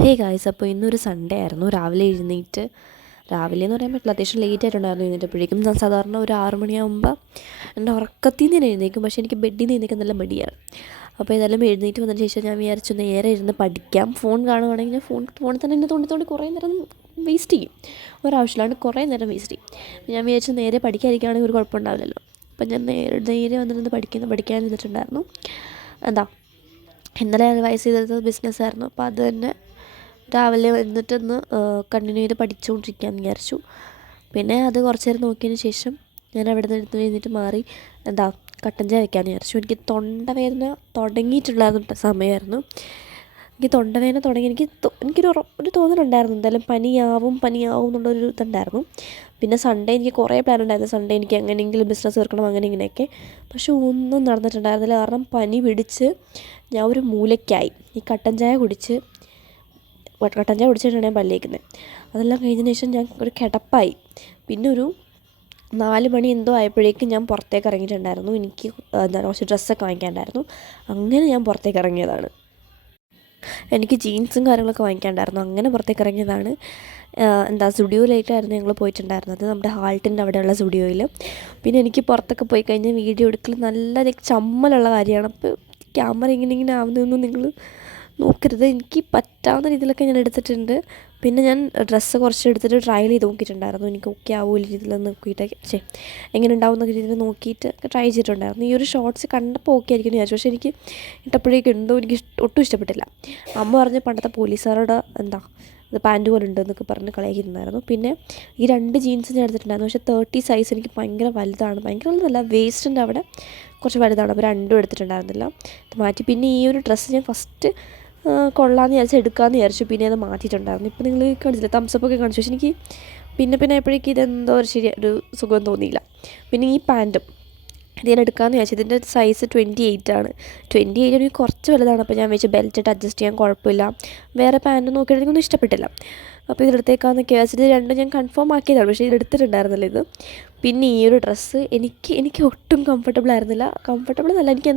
Hey guys, അപ്പോൾ ഇന്നൊരു Sunday ആയിരുന്നു. രാവിലെ എഴുന്നേറ്റ്, രാവിലെ എന്ന് പറയാൻ പറ്റില്ല, അത്യാവശ്യം ലേറ്റ് ആയിട്ടുണ്ടായിരുന്നു എഴുന്നേറ്റപ്പോഴേക്കും. ഞാൻ സാധാരണ ഒരു 6 മണിയാകുമ്പോൾ എൻ്റെ ഉറക്കത്തിൽ നിന്ന് ഞാൻ എഴുന്നേൽക്കും, പക്ഷേ എനിക്ക് ബെഡിൽ നിന്ന് എഴുന്നേൽക്കാൻ നല്ല മടിയാണ്. അപ്പോൾ ഏതായാലും എഴുന്നേറ്റ് വന്നതിന് ശേഷം ഞാൻ വിചാരിച്ചു നേരെ ഇരുന്ന് പഠിക്കാം. ഫോൺ കാണുവാണെങ്കിൽ ഞാൻ ഫോണിൽ തന്നെ എന്നെ തോണ്ടി കുറേ നേരം വേസ്റ്റ് ചെയ്യും, ഒരാവശ്യമില്ലാണ്ട് കുറേ നേരം വേസ്റ്റ് ചെയ്യും. ഞാൻ വിചാരിച്ചു നേരെ പഠിക്കാതിരിക്കുകയാണെങ്കിൽ ഒരു കുഴപ്പമുണ്ടാവില്ലല്ലോ. അപ്പം ഞാൻ നേരെ വന്നിരുന്ന് പഠിക്കാൻ ഇരുന്നിട്ടുണ്ടായിരുന്നു. ഇന്നലെ റിവൈസ് ചെയ്തത് ബിസിനസ്സായിരുന്നു. അപ്പോൾ അത് തന്നെ രാവിലെ വന്നിട്ടൊന്ന് കണ്ടിന്യൂ ചെയ്ത് പഠിച്ചുകൊണ്ടിരിക്കാമെന്ന് വിചാരിച്ചു. പിന്നെ അത് കുറച്ച് നേരം നോക്കിയതിന് ശേഷം ഞാൻ അവിടെ നിന്ന് എടുത്ത് കഴിഞ്ഞിട്ട് മാറി കട്ടൻ ചായ വയ്ക്കാമെന്ന് വിചാരിച്ചു. എനിക്ക് തൊണ്ടവേദന തുടങ്ങിയിട്ടുള്ള സമയമായിരുന്നു. എനിക്ക് തൊണ്ടവേദന തുടങ്ങി എനിക്കൊരു തോന്നലുണ്ടായിരുന്നു, എന്തായാലും പനിയാവും എന്നുള്ളൊരു ഇതുണ്ടായിരുന്നു. പിന്നെ സൺഡേ എനിക്ക് കുറേ പ്ലാൻ ഉണ്ടായിരുന്നു. സൺഡേ എനിക്ക് എങ്ങനെയെങ്കിലും ബിസിനസ് തീർക്കണം, അങ്ങനെ ഇങ്ങനെയൊക്കെ. പക്ഷെ ഒന്നും നടന്നിട്ടുണ്ടായിരുന്നില്ല. കാരണം പനി പിടിച്ച് ഞാൻ ഒരു മൂലയ്ക്കായി. ഈ കട്ടൻ ചായ കുടിച്ചിട്ടാണ് ഞാൻ പല്ലേക്കുന്നത്. അതെല്ലാം കഴിഞ്ഞതിന് ശേഷം ഞാൻ ഒരു കിടപ്പായി. പിന്നെ ഒരു 4 മണി എന്തോ ആയപ്പോഴേക്കും ഞാൻ പുറത്തേക്ക് ഇറങ്ങിയിട്ടുണ്ടായിരുന്നു. എനിക്ക് കുറച്ച് ഡ്രസ്സൊക്കെ വാങ്ങിക്കാനുണ്ടായിരുന്നു. അങ്ങനെ ഞാൻ പുറത്തേക്ക് ഇറങ്ങിയതാണ്. എനിക്ക് ജീൻസും കാര്യങ്ങളൊക്കെ വാങ്ങിക്കാനുണ്ടായിരുന്നു. അങ്ങനെ പുറത്തേക്ക് ഇറങ്ങിയതാണ്. സ്റ്റുഡിയോയിലായിട്ടായിരുന്നു ഞങ്ങൾ പോയിട്ടുണ്ടായിരുന്നത്, നമ്മുടെ ഹാൾട്ടിൻ്റെ അവിടെയുള്ള സ്റ്റുഡിയോയിൽ. പിന്നെ എനിക്ക് പുറത്തൊക്കെ പോയി കഴിഞ്ഞാൽ വീഡിയോ എടുക്കൽ നല്ല ചമ്മലുള്ള കാര്യമാണ്. അപ്പോൾ ക്യാമറ ഇങ്ങനെ ആവുന്നതൊന്നും നിങ്ങൾ നോക്കരുത്. എനിക്ക് പറ്റാവുന്ന രീതിയിലൊക്കെ ഞാൻ എടുത്തിട്ടുണ്ട്. പിന്നെ ഞാൻ ഡ്രസ്സ് കുറച്ച് എടുത്തിട്ട് ട്രയൽ ചെയ്ത് നോക്കിയിട്ടുണ്ടായിരുന്നു. എനിക്ക് ഓക്കെ ആവുമോ രീതിയിൽ നോക്കിയിട്ട് എങ്ങനെ ഉണ്ടാവുന്ന രീതിയിൽ നോക്കിയിട്ട് ട്രൈ ചെയ്തിട്ടുണ്ടായിരുന്നു. ഈ ഒരു ഷോർട്സ് കണ്ടപ്പോൾ ഓക്കെ ആയിരിക്കും എന്ന് വിചാരിച്ചു. പക്ഷേ എനിക്ക് ഇട്ടപ്പോഴേക്കും എനിക്ക് ഒട്ടും ഇഷ്ടപ്പെട്ടില്ല. അമ്മ പറഞ്ഞ് പണ്ടത്തെ പോലീസുകാരുടെ ഇത് പാൻറ്റ് പോലെ ഉണ്ടെന്നൊക്കെ പറഞ്ഞ് കളയാക്കിയിട്ടുണ്ടായിരുന്നു. പിന്നെ ഈ 2 ജീൻസ് ഞാൻ എടുത്തിട്ടുണ്ടായിരുന്നു. പക്ഷേ 30 സൈസ് എനിക്ക് ഭയങ്കര വലുതാണ്. ഭയങ്കര വലുതല്ല, വേസ്റ്റിൻ്റെ അവിടെ കുറച്ച് വലുതാണ്. അപ്പോൾ 2 എടുത്തിട്ടുണ്ടായിരുന്നില്ല, മാറ്റി. പിന്നെ ഈ ഒരു ഡ്രസ്സ് ഞാൻ ഫസ്റ്റ് കൊള്ളാമെന്ന് എടുക്കാമെന്ന് വിചാരിച്ചു. പിന്നെ അത് മാറ്റിയിട്ടുണ്ടായിരുന്നു. ഇപ്പോൾ നിങ്ങൾ കാണിച്ചില്ല, തംസപ്പൊക്കെ കാണിച്ചു. പക്ഷേ എനിക്ക് പിന്നെ എപ്പോഴേക്കും ഇതെന്തോ ഒരു സുഖം തോന്നിയില്ല. പിന്നെ ഈ പാൻറ്റും ഇത് ഞാൻ എടുക്കാമെന്ന് വിചാരിച്ചു. ഇതിൻ്റെ സൈസ് 28 ആണ്. 28 എനിക്ക് കുറച്ച് വലുതാണ്. അപ്പോൾ ഞാൻ വെച്ച് ബെൽറ്റ് ഇട്ട് അഡ്ജസ്റ്റ് ചെയ്യാൻ കുഴപ്പമില്ല. വേറെ പാൻറ്റ് നോക്കിയിട്ട് ഒന്നും ഇഷ്ടപ്പെട്ടില്ല. അപ്പോൾ ഇതെടുത്തേക്കാമെന്നൊക്കെ വിചാരിച്ചിട്ട് 2 ഞാൻ കൺഫേം ആക്കിയതാണ്. പക്ഷേ ഇതെടുത്തിട്ടുണ്ടായിരുന്നില്ല ഇത്. പിന്നെ ഈ ഒരു ഡ്രസ്സ് എനിക്ക് ഒട്ടും കംഫർട്ടബിൾ ആയിരുന്നില്ല. കംഫർട്ടബിൾ എന്നല്ല, എനിക്ക്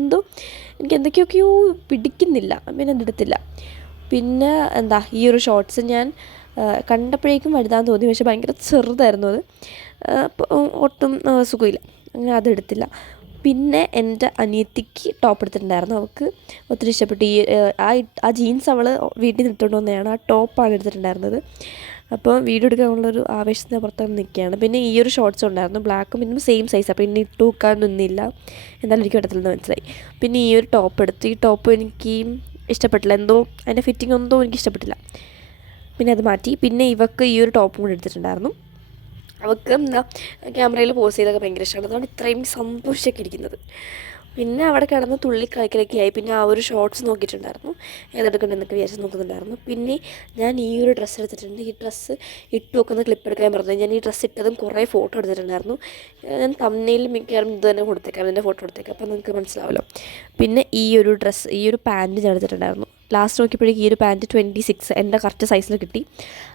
എന്തൊക്കെയൊക്കെയോ പിടിക്കുന്നില്ല. പിന്നെ അതെടുത്തില്ല. പിന്നെ ഈ ഒരു ഷോർട്സ് ഞാൻ കണ്ടപ്പോഴേക്കും വലുതാന്ന് തോന്നി. പക്ഷേ ഭയങ്കര ചെറുതായിരുന്നു അത്. ഒട്ടും സുഖമില്ല, അങ്ങനെ അതെടുത്തില്ല. പിന്നെ എൻ്റെ അനിയത്തിക്ക് ടോപ്പ് എടുത്തിട്ടുണ്ടായിരുന്നു. അവൾക്ക് ഒത്തിരി ഇഷ്ടപ്പെട്ടു. ആ ജീൻസ് അവൾ വീട്ടിൽ നിന്ന് എടുത്തുകൊണ്ട് വന്നതാണ്. ആ ടോപ്പാണ് എടുത്തിട്ടുണ്ടായിരുന്നത്. അപ്പോൾ വീഡിയോ എടുക്കാനുള്ളൊരു ആവേശത്തിന് പുറത്താണ് നിൽക്കുകയാണ്. പിന്നെ ഈ ഒരു ഷോർട്സും ഉണ്ടായിരുന്നു, ബ്ലാക്കും പിന്നെ സെയിം സൈസ്. അപ്പോൾ ഇനി ഇട്ട് വെക്കാനൊന്നുമില്ല, എന്തായാലും എനിക്ക് ഇടത്തില്ലെന്ന് മനസ്സിലായി. പിന്നെ ഈ ഒരു ടോപ്പ് എടുത്തു. ഈ ടോപ്പ് എനിക്ക് ഇഷ്ടപ്പെട്ടില്ല, അതിൻ്റെ ഫിറ്റിംഗ് എനിക്ക് ഇഷ്ടപ്പെട്ടില്ല. പിന്നെ അത് മാറ്റി. പിന്നെ ഇവക്ക് ഈ ഒരു ടോപ്പും കൂടി എടുത്തിട്ടുണ്ടായിരുന്നു. അവൾക്ക് ക്യാമറയിൽ പോസ് ചെയ്തൊക്കെ ഭയങ്കര ഇഷ്ടമാണ്. അതുകൊണ്ട് ഇത്രയും സന്തോഷിച്ചൊക്കെ ഇരിക്കുന്നത്. പിന്നെ അവിടെ കിടന്ന് തുള്ളി കളിക്കലൊക്കെ ആയി. പിന്നെ ആ ഒരു ഷോർട്സ് നോക്കിയിട്ടുണ്ടായിരുന്നു, ഏതെടുക്കണമെന്നൊക്കെ വിചാരിച്ച് നോക്കുന്നുണ്ടായിരുന്നു. പിന്നെ ഞാൻ ഈ ഒരു ഡ്രസ്സ് എടുത്തിട്ടുണ്ട്. ഈ ഡ്രസ്സ് ഇട്ട് വെക്കുന്ന ക്ലിപ്പ് എടുക്കാൻ പറഞ്ഞു. ഞാൻ ഈ ഡ്രസ്സ് ഇട്ടതും കുറേ ഫോട്ടോ എടുത്തിട്ടുണ്ടായിരുന്നു. ഞാൻ തമ്മിൽ മിക്കവാറും ഇത് തന്നെ കൊടുത്തേക്കാം, അതിൻ്റെ ഫോട്ടോ എടുത്തേക്കാം, അപ്പോൾ നിങ്ങൾക്ക് മനസ്സിലാവുമല്ലോ. പിന്നെ ഈ ഒരു പാൻറ്റ് ഞാൻ എടുത്തിട്ടുണ്ടായിരുന്നു. ലാസ്റ്റ് നോക്കിയപ്പോഴേക്കും ഈ ഒരു പാൻറ്റ് 26 എൻ്റെ കറക്റ്റ് സൈസിൽ കിട്ടി.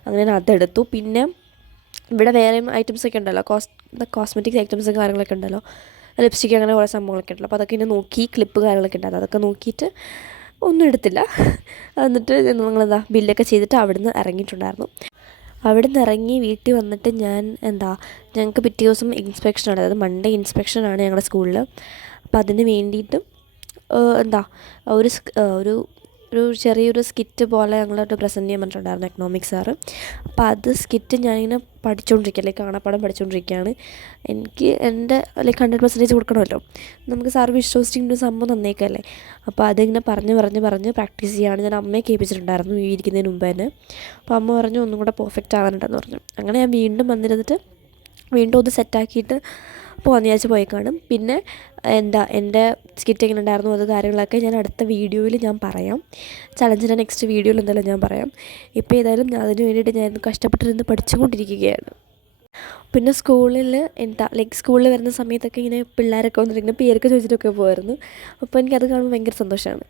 അങ്ങനെ ഞാൻ അതെടുത്തു. പിന്നെ ഇവിടെ വേറെയും ഐറ്റംസൊക്കെ ഉണ്ടല്ലോ, കോസ്മെറ്റിക്സ് ഐറ്റംസും കാര്യങ്ങളൊക്കെ ഉണ്ടല്ലോ, ലിപ്സ്റ്റിക്, അങ്ങനെ കുറേ സംഭവങ്ങളൊക്കെ ഉണ്ടല്ലോ. അപ്പോൾ അതൊക്കെ ഇങ്ങനെ നോക്കി, ക്ലിപ്പ് കാര്യങ്ങളൊക്കെ ഉണ്ടായിരുന്നു. അതൊക്കെ നോക്കിയിട്ട് ഒന്നും എടുത്തില്ല. എന്നിട്ട് ബില്ലൊക്കെ ചെയ്തിട്ട് അവിടെ നിന്ന് ഇറങ്ങിയിട്ടുണ്ടായിരുന്നു. അവിടെ നിന്ന് ഇറങ്ങി വീട്ടിൽ വന്നിട്ട് ഞങ്ങൾക്ക് പിറ്റേ ദിവസം ഇൻസ്പെക്ഷനാണ്, അതായത് മൺഡേ ഇൻസ്പെക്ഷനാണ് ഞങ്ങളുടെ സ്കൂളിൽ. അപ്പോൾ അതിന് വേണ്ടിയിട്ടും ഒരു ചെറിയൊരു സ്കിറ്റ് പോലെ ഞങ്ങളോട്ട് പ്രസൻറ്റ് ചെയ്യാൻ പറഞ്ഞിട്ടുണ്ടായിരുന്നു എക്കണോമിക്സ് സാറ്. അപ്പോൾ അത് സ്കിറ്റ് ഞാനിങ്ങനെ പഠിച്ചുകൊണ്ടിരിക്കുക, കാണാപ്പാടം പഠിച്ചുകൊണ്ടിരിക്കുകയാണ്. എനിക്ക് എൻ്റെ 100% കൊടുക്കണമല്ലോ, നമുക്ക് സാറ് വിശ്വസിച്ചിട്ട് സംഭവം തന്നേക്കല്ലേ. അപ്പോൾ അതിങ്ങനെ പറഞ്ഞ് പ്രാക്ടീസ് ചെയ്യുകയാണ്. ഞാൻ അമ്മയെ കേൾപ്പിച്ചിട്ടുണ്ടായിരുന്നു ഈ ഇരിക്കുന്നതിന് മുമ്പ് തന്നെ. അപ്പോൾ അമ്മ പറഞ്ഞു ഒന്നും കൂടെ പെർഫെക്റ്റ് ആവാനുണ്ടെന്ന് പറഞ്ഞു. അങ്ങനെ ഞാൻ വീണ്ടും വന്നിരുന്നിട്ട് വീണ്ടും ഒന്ന് സെറ്റാക്കിയിട്ട് പോകാമെന്ന് വിചാരിച്ച് പോയി കാണും. പിന്നെ എൻ്റെ സ്കിറ്റ് എങ്ങനെ ഉണ്ടായിരുന്നു, അത് കാര്യങ്ങളൊക്കെ ഞാൻ അടുത്ത വീഡിയോയിൽ ഞാൻ പറയാം. ചലഞ്ചിൻ്റെ നെക്സ്റ്റ് വീഡിയോയിൽ എന്തായാലും ഞാൻ പറയാം. ഇപ്പോൾ ഏതായാലും അതിന് വേണ്ടിയിട്ട് ഞാൻ കഷ്ടപ്പെട്ടിരുന്ന് പഠിച്ചുകൊണ്ടിരിക്കുകയാണ്. പിന്നെ സ്കൂളിൽ സ്കൂളിൽ വരുന്ന സമയത്തൊക്കെ ഇങ്ങനെ പിള്ളേരൊക്കെ വന്നിട്ട് ഇങ്ങനെ പേരൊക്കെ ചോദിച്ചിട്ടൊക്കെ പോകുമായിരുന്നു. അപ്പോൾ എനിക്കത് കാണുമ്പോൾ ഭയങ്കര സന്തോഷമാണ്.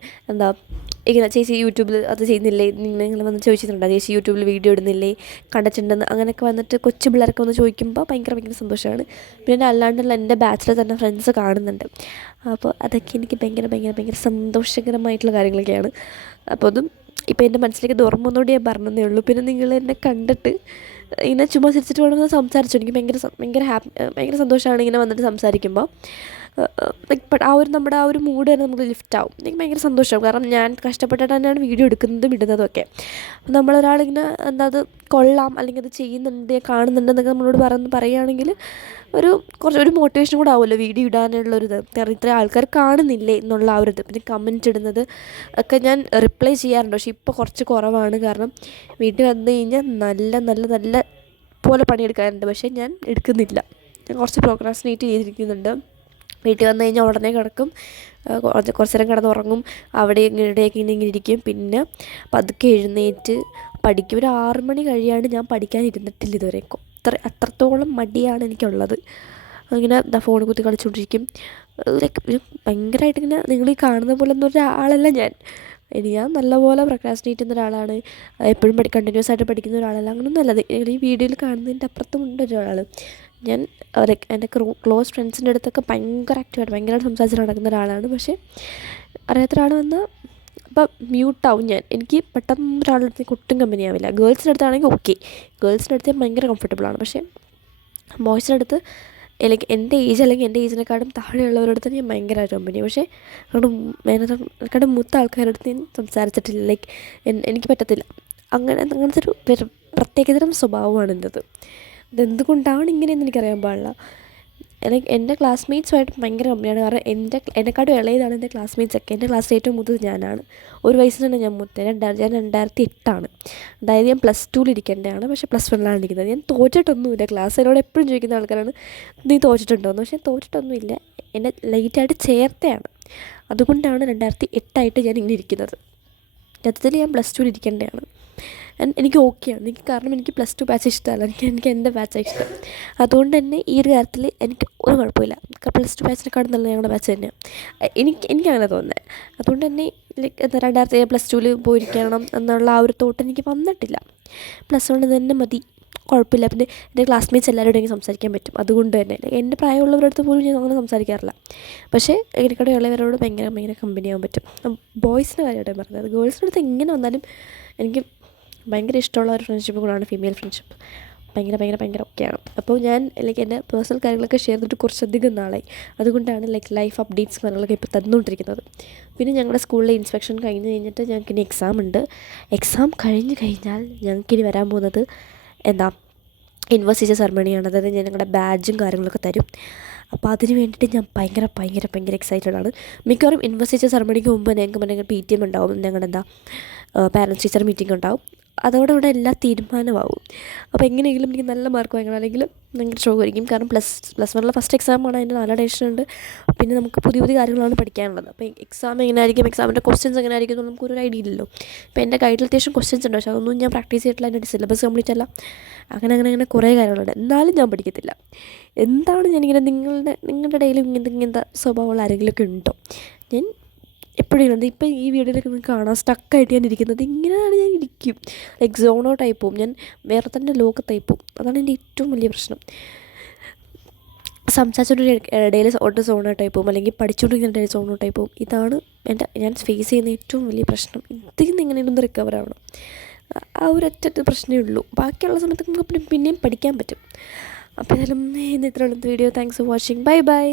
ഇങ്ങനെ ചേച്ചി യൂട്യൂബിൽ അത് ചെയ്യുന്നില്ലേ, നിങ്ങൾ വന്ന് ചോദിച്ചിട്ടുണ്ടോ, ചേച്ചി യൂട്യൂബിൽ വീഡിയോ ഇടുന്നില്ലേ, കണ്ടിട്ടുണ്ടെന്ന് അങ്ങനെയൊക്കെ വന്നിട്ട് കൊച്ചു പിള്ളേരൊക്കെ വന്ന് ചോദിക്കുമ്പോൾ ഭയങ്കര സന്തോഷമാണ്. പിന്നെ അല്ലാണ്ടുള്ള എൻ്റെ ബാച്ചിൽ തന്നെ ഫ്രണ്ട്സ് കാണുന്നുണ്ട്. അപ്പോൾ അതൊക്കെ എനിക്ക് ഭയങ്കര സന്തോഷകരമായിട്ടുള്ള കാര്യങ്ങളൊക്കെയാണ്. അപ്പോൾ അതും ഇപ്പോൾ എൻ്റെ മനസ്സിലേക്ക് ഇത് ഓർമ്മ വന്നുകൊണ്ട് ഞാൻ പറഞ്ഞതേ ഉള്ളൂ. പിന്നെ നിങ്ങൾ എന്നെ കണ്ടിട്ട് ഇങ്ങനെ ചുമ്മാ ചിരിച്ചിട്ട് വേണമെന്ന് സംസാരിച്ചു. എനിക്ക് ഭയങ്കര സന്തോഷമാണ് ഇങ്ങനെ വന്നിട്ട് സംസാരിക്കുമ്പോൾ. ലൈക്ക് ആ ഒരു നമ്മുടെ ആ ഒരു മൂഡ് തന്നെ നമുക്ക് ലിഫ്റ്റാവും. എനിക്ക് ഭയങ്കര സന്തോഷമാവും. കാരണം ഞാൻ കഷ്ടപ്പെട്ടിട്ട് തന്നെയാണ് വീഡിയോ എടുക്കുന്നതും ഇടുന്നതും ഒക്കെ. അപ്പോൾ നമ്മളൊരാളിങ്ങനെ എന്താ അത് കൊള്ളാം അല്ലെങ്കിൽ അത് ചെയ്യുന്നുണ്ട് കാണുന്നുണ്ടെന്നൊക്കെ നമ്മളോട് പറയുകയാണെങ്കിൽ ഒരു മോട്ടിവേഷൻ കൂടെ ആവുമല്ലോ വീഡിയോ ഇടാനുള്ളൊരിത്. കാരണം ഇത്രയും ആൾക്കാർ കാണുന്നില്ലേ എന്നുള്ള ആ ഒരു ഇത്. പിന്നെ കമൻറ്റ് ഇടുന്നത് ഒക്കെ ഞാൻ റിപ്ലൈ ചെയ്യാറുണ്ട്. പക്ഷേ ഇപ്പോൾ കുറച്ച് കുറവാണ്. കാരണം വീട്ടിൽ വന്നു കഴിഞ്ഞാൽ നല്ല പോലെ പണിയെടുക്കാറുണ്ട്. പക്ഷേ ഞാൻ എടുക്കുന്നില്ല. ഞാൻ കുറച്ച് പ്രോക്രാസ്റ്റിനേറ്റ് ചെയ്തിരിക്കുന്നുണ്ട്. വീട്ടിൽ വന്നു കഴിഞ്ഞാൽ ഉടനെ കിടക്കും, കുറച്ച് നേരം കിടന്നുറങ്ങും, അവിടെ ഇവിടെയൊക്കെ ഇങ്ങനെ ഇരിക്കും. പിന്നെ പതുക്കെ എഴുന്നേറ്റ് പഠിക്കും. ഒരു 6 മണി കഴിയാണ്ട് ഞാൻ പഠിക്കാനിരുന്നിട്ടില്ല ഇതുവരേക്കും. അത്രത്തോളം മടിയാണ് എനിക്കുള്ളത്. ഇങ്ങനെ ഫോണിൽ കുത്തി കളിച്ചുകൊണ്ടിരിക്കും. ലൈക്ക് ഭയങ്കരമായിട്ട് ഇങ്ങനെ നിങ്ങൾ ഈ കാണുന്ന പോലെ ഒന്നും ഒരാളല്ല ഞാൻ നല്ലപോലെ പ്രൊക്രാസ്റ്റിനേറ്റ് ചെയ്യുന്ന ഒരാളാണ്. എപ്പോഴും കണ്ടിന്യൂസ് ആയിട്ട് പഠിക്കുന്ന ഒരാളല്ല. അങ്ങനെയൊന്നും അല്ല. ഈ വീഡിയോയിൽ കാണുന്നതിൻ്റെ അപ്പുറത്തും ഉണ്ട് ഒരാൾ. ഞാൻ എൻ്റെ ക്ലോസ് ഫ്രണ്ട്സിൻ്റെ അടുത്തൊക്കെ ഭയങ്കര ആക്റ്റീവായിട്ട് ഭയങ്കരമായിട്ട് സംസാരിച്ച് നടക്കുന്ന ഒരാളാണ്. പക്ഷേ അറിയാത്ത ഒരാൾ വന്നാൽ അപ്പം മ്യൂട്ടാവും ഞാൻ. എനിക്ക് പെട്ടെന്ന് ഒരാളുടെ അടുത്തേക്ക് ഒട്ടും കമ്പനി ആവില്ല. ഗേൾസിൻ്റെ അടുത്താണെങ്കിൽ ഓക്കെ, ഗേൾസിൻ്റെ അടുത്ത് ഞാൻ ഭയങ്കര കംഫർട്ടബിളാണ്. പക്ഷേ ബോയ്സിൻ്റെ അടുത്ത് അല്ലെങ്കിൽ എൻ്റെ ഏജ് അല്ലെങ്കിൽ എൻ്റെ ഏജിനെക്കാളും താഴെയുള്ളവരുടെ ഞാൻ ഭയങ്കരമായിട്ട് കമ്പനി. പക്ഷേ എന്നെക്കാളും മൂത്ത ആൾക്കാരുടെ അടുത്ത് ഞാൻ സംസാരിച്ചിട്ടില്ല. ലൈക്ക് എനിക്ക് പറ്റത്തില്ല. അങ്ങനത്തെ ഒരു പ്രത്യേകതരം സ്വഭാവമാണ് എൻ്റെത്. ഇതെന്തുകൊണ്ടാണ് ഇങ്ങനെയെന്ന് എനിക്കറിയാൻ പാടില്ല. എൻ്റെ ക്ലാസ്മേറ്റ്സുമായിട്ട് ഭയങ്കര കമ്പനിയാണ്. കാരണം എന്നെക്കാട്ടും ഇളയതാണ് എൻ്റെ ക്ലാസ്മേറ്റ്സൊക്കെ. എൻ്റെ ക്ലാസ്സിൽ ഏറ്റവും മൂത്തത് ഞാനാണ്. ഒരു വയസ്സിൽ തന്നെ ഞാൻ മൂത്തത്. ഞാൻ 2008. അതായത് ഞാൻ +2 ഇരിക്കേണ്ടതാണ്. പക്ഷേ +1 ഇരിക്കുന്നത്. ഞാൻ തോറ്റിട്ടൊന്നുമില്ല. ക്ലാസ്സിനോട് എപ്പോഴും ചോദിക്കുന്ന ആൾക്കാരാണ് നീ തോറ്റിട്ടുണ്ടോയെന്ന്. പക്ഷേ തോറ്റിട്ടൊന്നുമില്ല. എന്നെ ലൈറ്റായിട്ട് ചേർത്തയാണ്. അതുകൊണ്ടാണ് 2008 ഞാൻ ഇങ്ങനെ ഇരിക്കുന്നത്. സത്യത്തിൽ ഞാൻ +2 ഇരിക്കേണ്ടതാണ്. എനിക്ക് ഓക്കെയാണ്. കാരണം എനിക്ക് +2 ബാച്ച് ഇഷ്ടമല്ല. എനിക്ക് എൻ്റെ ബാച്ചാണ് ഇഷ്ടം. അതുകൊണ്ട് തന്നെ ഈ ഒരു കാര്യത്തിൽ എനിക്ക് ഒരു കുഴപ്പമില്ല. +2 ബാച്ചിനെക്കാളും നല്ല ഞങ്ങളുടെ ബാച്ച് തന്നെയാണ്. എനിക്കങ്ങനെ തോന്നുന്നത്. അതുകൊണ്ട് തന്നെ ലൈക്ക് 2007 +2 പോയിരിക്കണം എന്നുള്ള ആ ഒരു തോട്ട് എനിക്ക് വന്നിട്ടില്ല. +1 തന്നെ മതി, കുഴപ്പമില്ല. പിന്നെ എൻ്റെ ക്ലാസ്മേറ്റ്സ് എല്ലാവരോടും എനിക്ക് സംസാരിക്കാൻ പറ്റും. അതുകൊണ്ട് തന്നെ എൻ്റെ പ്രായമുള്ളവരുടെ അടുത്ത് പോലും ഞാൻ അങ്ങനെ സംസാരിക്കാറില്ല. പക്ഷേ എനിക്കടെ ഉള്ളവരോട് ഭയങ്കര കമ്പനിയാകാൻ പറ്റും. ബോയ്സിൻ്റെ കാര്യമായിട്ട് പറഞ്ഞത്. ഗേൾസിൻ്റെ അടുത്ത് എങ്ങനെ വന്നാലും എനിക്ക് ഭയങ്കര ഇഷ്ടമുള്ള ഒരു ഫ്രണ്ട്ഷിപ്പ് കൂടാണ് ഫീമെയിൽ ഫ്രണ്ട്ഷിപ്പ്. ഭയങ്കര ഒക്കെയാണ്. അപ്പോൾ ഞാൻ ലൈക്ക് എൻ്റെ പേഴ്സണൽ കാര്യങ്ങളൊക്കെ ഷെയർ ചെയ്തിട്ട് കുറച്ചധികം നാളായി. അതുകൊണ്ടാണ് ലൈഫ് അപ്ഡേറ്റ്സ് കാര്യങ്ങളൊക്കെ ഇപ്പോൾ തന്നുകൊണ്ടിരിക്കുന്നത്. പിന്നെ ഞങ്ങളുടെ സ്കൂളിലെ ഇൻസ്പെക്ഷൻ കഴിഞ്ഞിട്ട് ഞങ്ങൾക്കിനി എക്സാം ഉണ്ട്. എക്സാം കഴിഞ്ഞാൽ ഞങ്ങൾക്കിനി വരാൻ പോകുന്നത് ഇൻവെസ്റ്റിച്ചർ സെറമണിയാണ്. അതായത് ഞങ്ങളുടെ ബാഡ്ജും കാര്യങ്ങളൊക്കെ തരും. അപ്പോൾ അതിന് വേണ്ടിയിട്ട് ഞാൻ ഭയങ്കര എക്സൈറ്റഡ് ആണ്. മിക്കവാറും ഇൻവെസ്റ്റിച്ചർ സെറമണിക്ക് മുമ്പ് ഞങ്ങൾക്ക് PTM ഉണ്ടാവും. ഞങ്ങളുടെ പാരൻസ് ടീച്ചർ മീറ്റിംഗ് ഉണ്ടാവും. അതോടെ എല്ലാം തീരുമാനമാവും. അപ്പോൾ എങ്ങനെയെങ്കിലും എനിക്ക് നല്ല മാർക്ക് വാങ്ങണം, അല്ലെങ്കിൽ ഭയങ്കര ഷോക്കായിരിക്കും. കാരണം +1 ഫസ്റ്റ് എക്സാമാണ്. അതിൻ്റെ 4 ടെൻഷനുണ്ട്. പിന്നെ നമുക്ക് പുതിയ കാര്യങ്ങളാണ് പഠിക്കാനുള്ളത്. അപ്പോൾ എക്സാം എങ്ങനെയായിരിക്കും, എക്സാമിൻ്റെ ക്വസ്റ്റ്യൻസ് എങ്ങനെയായിരിക്കും എന്ന് നമുക്കൊരു ഐഡിയ ഇല്ലല്ലോ. ഇപ്പോൾ എൻ്റെ കയ്യിൽ അത്യാവശ്യം ക്വസ്റ്റ്യൻസ് ഉണ്ട്. പക്ഷേ അതൊന്നും ഞാൻ പ്രാക്ടീസ് ചെയ്തിട്ടില്ല. എൻ്റെ സിലബസ് കംപ്ലീറ്റ് അല്ല. അങ്ങനെ കുറേ കാര്യങ്ങളുണ്ട്. എന്നാലും ഞാൻ പഠിക്കത്തില്ല. എന്താണ് ഞാനിങ്ങനെ നിങ്ങളുടെ ഇടയിൽ ഇങ്ങനത്തെ സ്വഭാവമുള്ള ആരെങ്കിലുമൊക്കെ ഉണ്ടോ? ഞാൻ എപ്പോഴും ഇപ്പം ഈ വീഡിയോയിലൊക്കെ നിങ്ങൾക്ക് കാണാം, സ്റ്റക്കായിട്ട് ഞാൻ ഇരിക്കുന്നത്. ഇങ്ങനെയാണ് ഞാൻ ഇരിക്കും. ലൈക്ക് സോൺ ഔട്ടായി പോവും. ഞാൻ വേറെ തന്നെ ലോകത്തായി പോവും. അതാണ് എൻ്റെ ഏറ്റവും വലിയ പ്രശ്നം. സംസാരിച്ചുകൊണ്ടിരിക്കുന്ന ഇടയിൽ സോൺ ഔട്ടായി പോവും, അല്ലെങ്കിൽ പഠിച്ചുകൊണ്ടിരിക്കുന്ന ഇടയിൽ സോൺ ഔട്ടായി പോവും. ഇതാണ് ഞാൻ ഫേസ് ചെയ്യുന്ന ഏറ്റവും വലിയ പ്രശ്നം. ഇതിൽ നിന്ന് എങ്ങനെയൊന്നും റിക്കവർ ആവണം. ആ ഒരു ഒറ്റ പ്രശ്നമേ ഉള്ളൂ. ബാക്കിയുള്ള സമയത്ത് നമുക്ക് പിന്നെയും പഠിക്കാൻ പറ്റും. അപ്പോൾ ഏതായാലും ഇന്ന് ഇത്രയുള്ള video. Thanks for watching. By.